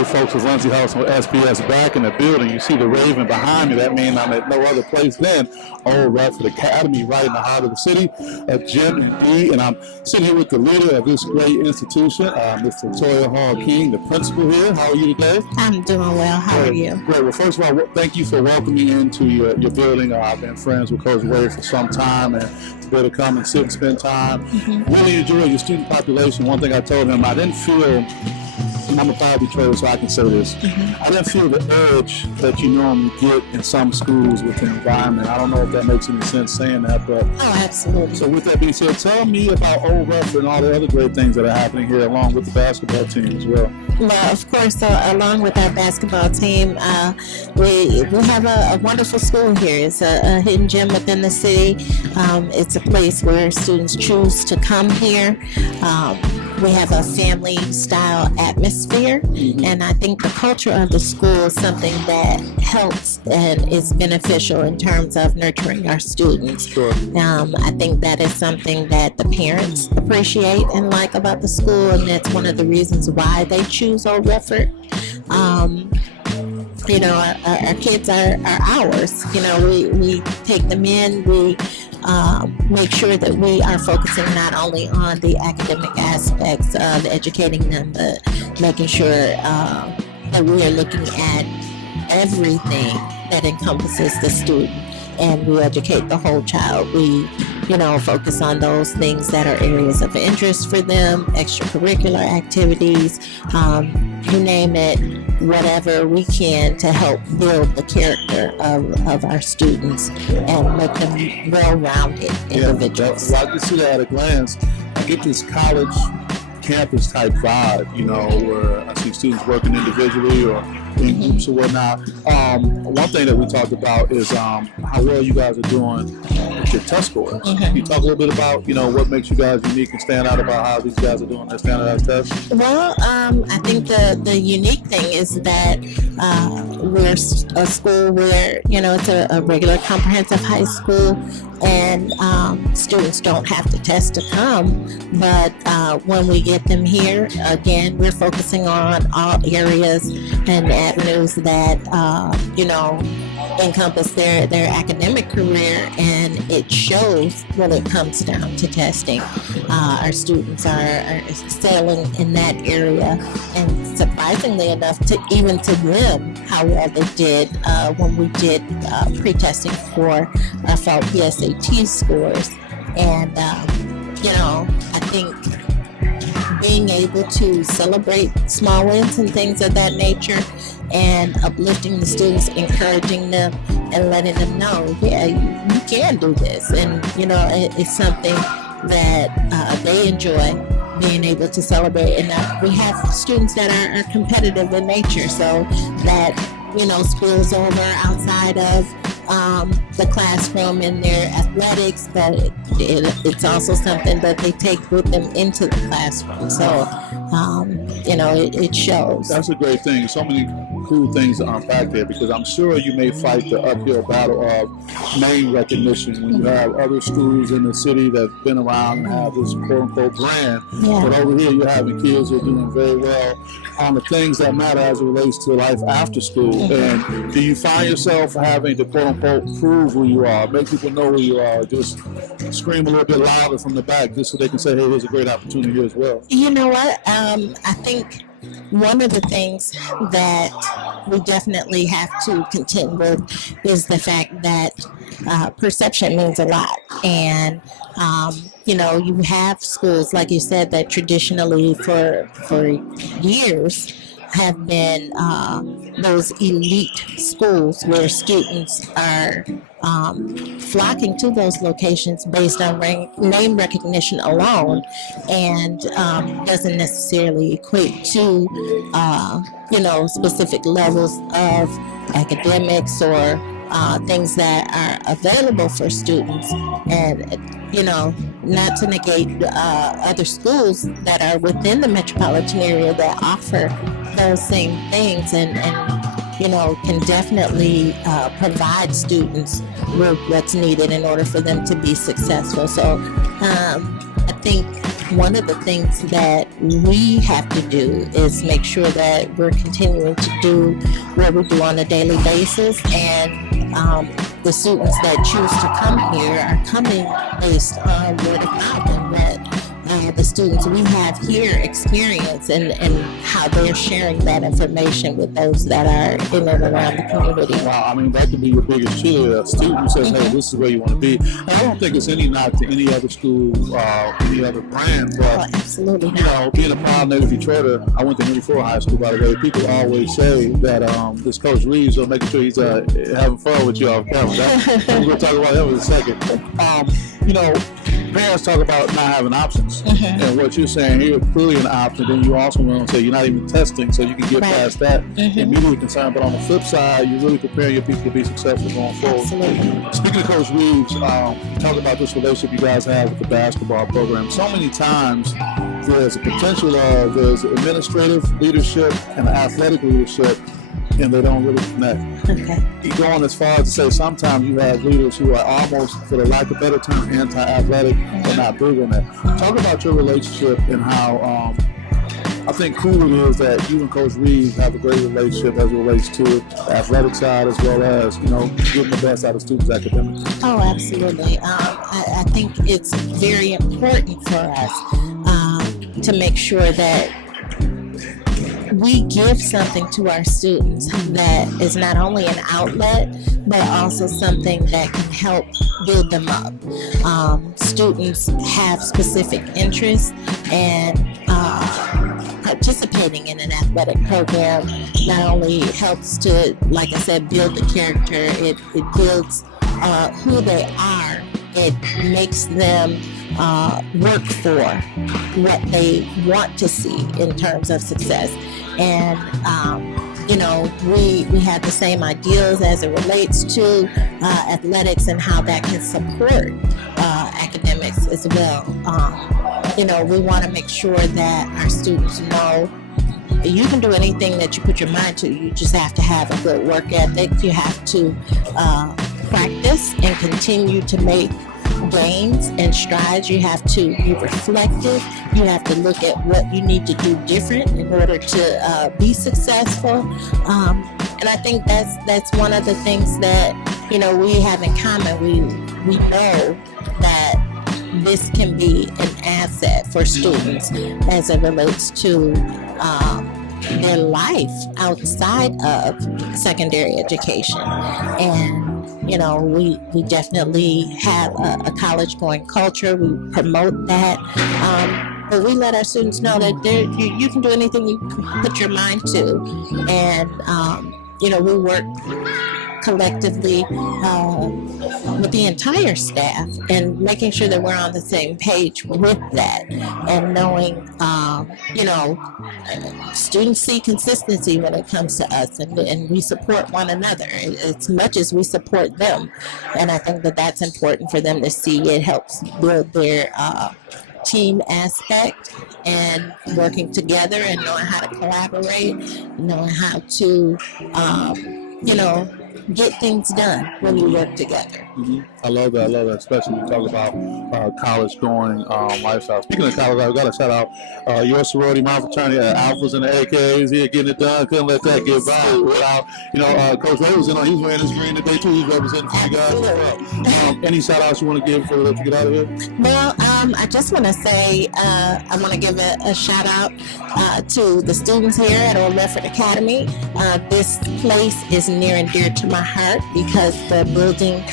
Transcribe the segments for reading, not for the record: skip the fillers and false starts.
Hey folks, it's Lindsay House with SPS back in the building. You see the Raven behind me. That means I'm at no other place than Old Redford Academy, right in the heart of the city, Gym and D. And I'm sitting here with the leader of this great institution, Mr. Latoya King, the principal here. How are you today? I'm doing well. How are you? Great. Well, first of all, thank you for welcoming me into your building. I've been friends with Coach Wade for some time, and to be able to come and sit and spend time. Really enjoy your student population. One thing I told him, I didn't feel, I'm a fire betrayer, so I can say this. I didn't feel the urge that you normally get in some schools with the environment. I don't know if that makes any sense saying that, but absolutely. So with that being said, tell me about Old Redford and all the other great things that are happening here, along with the basketball team as well. Well, of course, along with our basketball team, we have a wonderful school here. It's a hidden gem within the city. It's a place where students choose to come here. We have a family-style atmosphere, and I think the culture of the school is something that helps and is beneficial in terms of nurturing our students. Sure. I think that is something that the parents appreciate and like about the school, and that's one of the reasons why they choose Old Redford. Our kids are ours. We take them in, we make sure that we are focusing not only on the academic aspects of educating them, but making sure that we are looking at everything that encompasses the student, and we educate the whole child. We focus on those things that are areas of interest for them, extracurricular activities, you name it, whatever we can to help build the character of our students and make them well-rounded individuals. I can see that at a glance. I get this college campus type vibe, where I see students working individually or in groups or whatnot. One thing that we talked about is how well you guys are doing with your test scores. Can you talk a little bit about, what makes you guys unique and stand out about how these guys are doing their standardized tests? Well, I think the unique thing is that we're a school where, it's a regular comprehensive high school, and students don't have to test to come, but when we get them here, again, we're focusing on all areas and avenues that encompass their academic career, and it shows when it comes down to testing. Our students are excelling in that area, and surprisingly enough, to them, how well they did when we did pre-testing for our fall PSAT scores. And I think being able to celebrate small wins and things of that nature, and uplifting the students, encouraging them, and letting them know, you can do this. And, it's something that they enjoy, being able to celebrate. And we have students that are competitive in nature, so that, spills over outside of the classroom in their athletics, but it's also something that they take with them into the classroom. So, it shows. That's a great thing. So many cool things to unpack there, because I'm sure you may fight the uphill battle of name recognition when you have other schools in the city that have been around and have this quote-unquote brand. Yeah. But over here, you're having kids who are doing very well on the things that matter as it relates to life after school. And do you find yourself having to quote-unquote prove who you are, make people know who you are, just scream a little bit louder from the back just so they can say, hey, there's a great opportunity here as well? You know what? I think one of the things that we definitely have to contend with is the fact that perception means a lot. And you have schools, like you said, that traditionally for years have been those elite schools where students are flocking to those locations based on name recognition alone, and doesn't necessarily equate to specific levels of academics or things that are available for students. And not to negate other schools that are within the metropolitan area that offer those same things, and can definitely provide students with what's needed in order for them to be successful. So I think one of the things that we have to do is make sure that we're continuing to do what we do on a daily basis, and the students that choose to come here are coming based on word of mouth and what the students we have here experience, and how they're sharing that information with those that are in and around the community. Wow, I mean, that could be your biggest cheerleader. A student who says, hey, this is where you want to be. And I don't think it's any knock to any other school, any other brand, but absolutely you know, being a proud native Detroiter, I went to Henry Ford High School, by the way. People always say that this Coach Reeves is making sure he's having fun with you off camera. We're going to talk about him in a second. You know, parents talk about not having options, and what you're saying here is clearly an option. Then you also want to say you're not even testing, so you can get past that immediate concern. But on the flip side, you're really preparing your people to be successful going forward. Absolutely. Speaking of Coach Reeves, talk about this relationship you guys have with the basketball program. So many times there's a potential of there's administrative leadership and athletic leadership, and they don't really connect. Okay. You go on as far as to say sometimes you have leaders who are almost, for the lack of a better term, anti-athletic, but not big on that. Talk about your relationship and how I think cool it is that you and Coach Reeves have a great relationship as it relates to the athletic side as well as, you know, getting the best out of students academically. Oh, absolutely. I think it's very important for us to make sure that we give something to our students that is not only an outlet, but also something that can help build them up. Students have specific interests, and participating in an athletic program not only helps to, like I said, build the character, it builds who they are. It makes them work for what they want to see in terms of success. And you know, we have the same ideals as it relates to athletics and how that can support academics as well. You know, we want to make sure that our students know you can do anything that you put your mind to. You just have to have a good work ethic. You have to practice and continue to make gains and strides. You have to be reflective. You have to look at what you need to do different in order to be successful. And I think that's one of the things that, you know, we have in common. We know that this can be an asset for students as it relates to their life outside of secondary education. And you know, we definitely have a college-going culture. We promote that, but we let our students know that you can do anything you put your mind to. And you know, we work collectively with the entire staff and making sure that we're on the same page with that, and knowing, you know, students see consistency when it comes to us, and we support one another as much as we support them. And I think that that's important for them to see. It helps build their team aspect and working together and knowing how to collaborate, knowing how to, you know, get things done when you work together. I love that, especially when you talk about college-going lifestyle. Speaking of college, I've got to shout out your sorority, my fraternity, Alphas and the AKs here getting it done. Couldn't let that get by without, you know, Coach Rose, you know, he's wearing his green today too. He's representing for you guys as well. Any shout-outs you want to give before we let you get out of here? Well, I just want to say I want to give a shout-out to the students here at Old Redford Academy. This place is near and dear to my heart because the building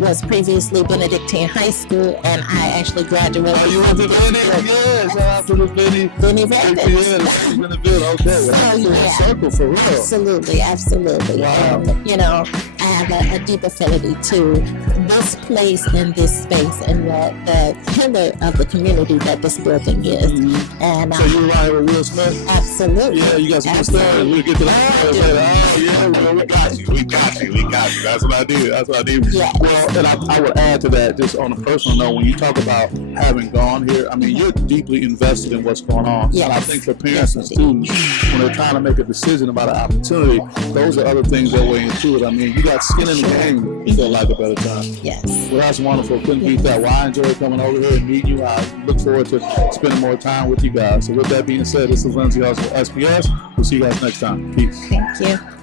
was previously Benedictine High School, and I actually graduated. Oh, you went to Benny? Yes, shout out to the Benny Redford. Okay, well, yeah. Circle for real. Absolutely. Wow. And, you know, I have a deep affinity to this place and this space and the pillar of the community that this building is. And so you were right with Will Smith? Absolutely. Yeah, you got some good stories. We'll get to that later. Oh, yeah, well, we got you. That's what I did. Yes. Well, and I would add to that, just on a personal note, when you talk about having gone here, I mean, you're deeply invested in what's going on. Yes. And I think for parents and students, when they're trying to make a decision about an opportunity, those are other things that weigh into it. I mean, you got skin in the game, you feel like a better time. Yes. Well, that's wonderful. Couldn't beat that. Well, I enjoyed coming over here and meeting you. I look forward to spending more time with you guys. So with that being said, this is Lindsay Hustle, SPS. We'll see you guys next time. Peace. Thank you.